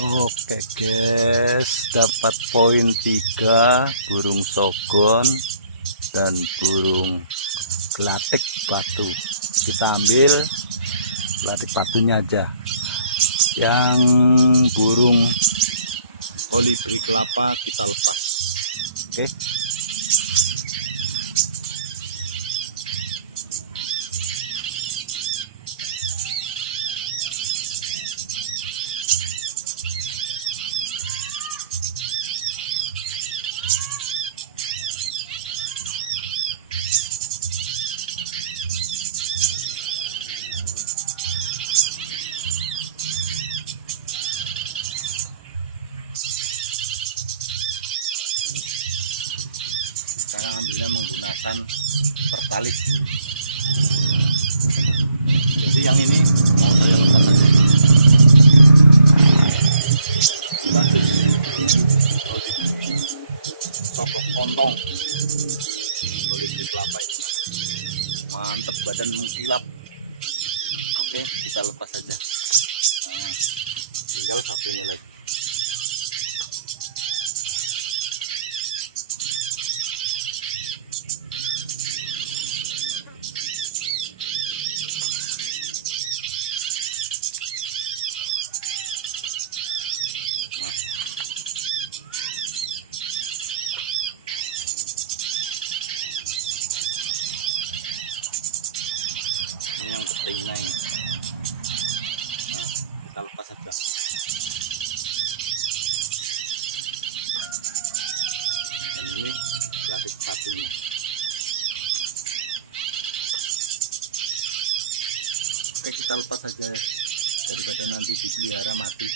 Oke guys, dapat poin 3 burung sogon dan burung gelatik batu. Kita ambil gelatik batunya aja. Yang burung kolibri kelapa kita lepas. Oke. Sekarang ambilnya menggunakan pertalit. Jadi yang ini mau saya lepas aja. Bagus. Sokok kontong. Kolibri kelapa ini. Mantep, badan mengkilap. Oke, kita lepas aja. Nah, tinggal satunya lagi. Ini yang betina ini. Nah, kita lepas aja. Dan ini gelatik batunya. Oke, kita lepas aja daripada nanti dipelihara mati.